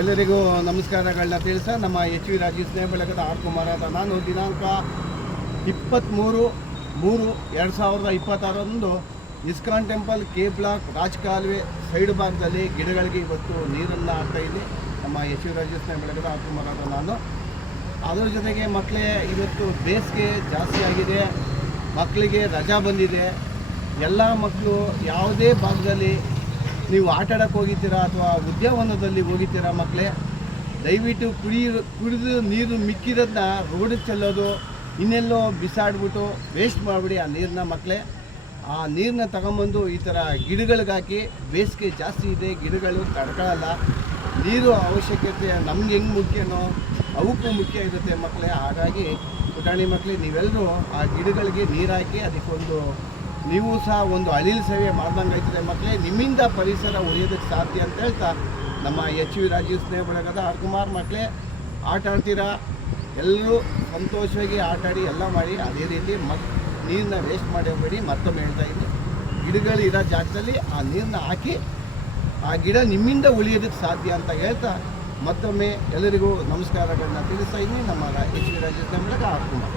ಎಲ್ಲರಿಗೂ ನಮಸ್ಕಾರಗಳನ್ನ ತಿಳಿಸ ನಮ್ಮ ಎಚ್ ವಿ ರಾಜೀವ್ ಸ್ನೇಹ ಬಳಗದ ಆರ್ ಕುಮಾರ್ ಅಂತ ನಾನು ದಿನಾಂಕ 23/3/2026 ಇಸ್ಕಾನ್ ಟೆಂಪಲ್ ಕೆ ಬ್ಲಾಕ್ ರಾಜಕಾಲುವೆ ಸೈಡ್ ಭಾಗದಲ್ಲಿ ಗಿಡಗಳಿಗೆ ಇವತ್ತು ನೀರನ್ನು ಹಾಕ್ತಾಯಿದ್ದೀನಿ. ನಮ್ಮ ಎಚ್ ವಿ ರಾಜೀವ್ ಸ್ನೇಹ ಬಳಗದ ಆರ್ ಕುಮಾರ್ ಅಂತ ನಾನು. ಅದರ ಜೊತೆಗೆ ಮಕ್ಕಳೇ, ಇವತ್ತು ಬೇಸಿಗೆ ಜಾಸ್ತಿ ಆಗಿದೆ, ಮಕ್ಕಳಿಗೆ ರಜಾ ಬಂದಿದೆ. ಎಲ್ಲ ಮಕ್ಕಳು ಯಾವುದೇ ಭಾಗದಲ್ಲಿ ನೀವು ಆಟ ಆಡೋಕ್ಕೆ ಹೋಗಿದ್ದೀರಾ ಅಥವಾ ಉದ್ಯಾನವನದಲ್ಲಿ ಹೋಗಿದ್ದೀರಾ ಮಕ್ಕಳೇ, ದಯವಿಟ್ಟು ಕುಡಿದು ನೀರು ಮಿಕ್ಕಿರೋದನ್ನ ರೋಡಿಗೆ ಚೆಲ್ಲೋದು, ಇನ್ನೆಲ್ಲೋ ಬಿಸಾಡ್ಬಿಟ್ಟು ವೇಸ್ಟ್ ಮಾಡಿಬಿಡಿ ಆ ನೀರನ್ನ ಮಕ್ಕಳೇ. ಆ ನೀರನ್ನ ತಗೊಂಬಂದು ಈ ಥರ ಗಿಡಗಳಿಗೆ ಹಾಕಿ. ಬೇಸಿಗೆ ಜಾಸ್ತಿ ಇದೆ, ಗಿಡಗಳು ತಡ್ಕೊಳ್ಳಲ್ಲ. ನೀರು ಅವಶ್ಯಕತೆ ನಮ್ಗೆ ಹೆಂಗೆ ಮುಖ್ಯನೋ ಅವಕ್ಕೂ ಮುಖ್ಯ ಇರುತ್ತೆ ಮಕ್ಕಳೇ. ಹಾಗಾಗಿ ಪುಟಾಣಿ ಮಕ್ಕಳೇ, ನೀವೆಲ್ಲರೂ ಆ ಗಿಡಗಳಿಗೆ ನೀರು ಹಾಕಿ ಅದಕ್ಕೊಂದು ನೀವು ಸಹ ಒಂದು ಅಳಿಲು ಸೇವೆ ಮಾಡ್ದಂಗೆ ಆಯ್ತದೆ ಮಕ್ಕಳೇ. ನಿಮ್ಮಿಂದ ಪರಿಸರ ಉಳಿಯೋದಕ್ಕೆ ಸಾಧ್ಯ ಅಂತ ಹೇಳ್ತಾ ನಮ್ಮ ಎಚ್ ವಿ ರಾಜೀವ್ ಸ್ನೇಹ ಬಳಗದ ಆರ್ ಕುಮಾರ್. ಮಕ್ಕಳೇ, ಆಟ ಆಡ್ತೀರಾ, ಎಲ್ಲರೂ ಸಂತೋಷವಾಗಿ ಆಟ ಆಡಿ ಎಲ್ಲ ಮಾಡಿ. ಅದೇ ರೀತಿ ನೀರನ್ನ ವೇಸ್ಟ್ ಮಾಡಬೇಡಿ. ಮತ್ತೊಮ್ಮೆ ಹೇಳ್ತಾ ಇದ್ದೀನಿ, ಗಿಡಗಳು ಇರೋ ಜಾಗದಲ್ಲಿ ಆ ನೀರನ್ನ ಹಾಕಿ ಆ ಗಿಡ ನಿಮ್ಮಿಂದ ಉಳಿಯೋದಕ್ಕೆ ಸಾಧ್ಯ ಅಂತ ಹೇಳ್ತಾ ಮತ್ತೊಮ್ಮೆ ಎಲ್ಲರಿಗೂ ನಮಸ್ಕಾರಗಳನ್ನ ತಿಳಿಸ್ತಾ ಇದ್ದೀನಿ. ನಮ್ಮ ಎಚ್ ವಿ ರಾಜೀವ್ ಸ್ನೇಹ ಬಳಗ ಆರ್ ಕುಮಾರ್.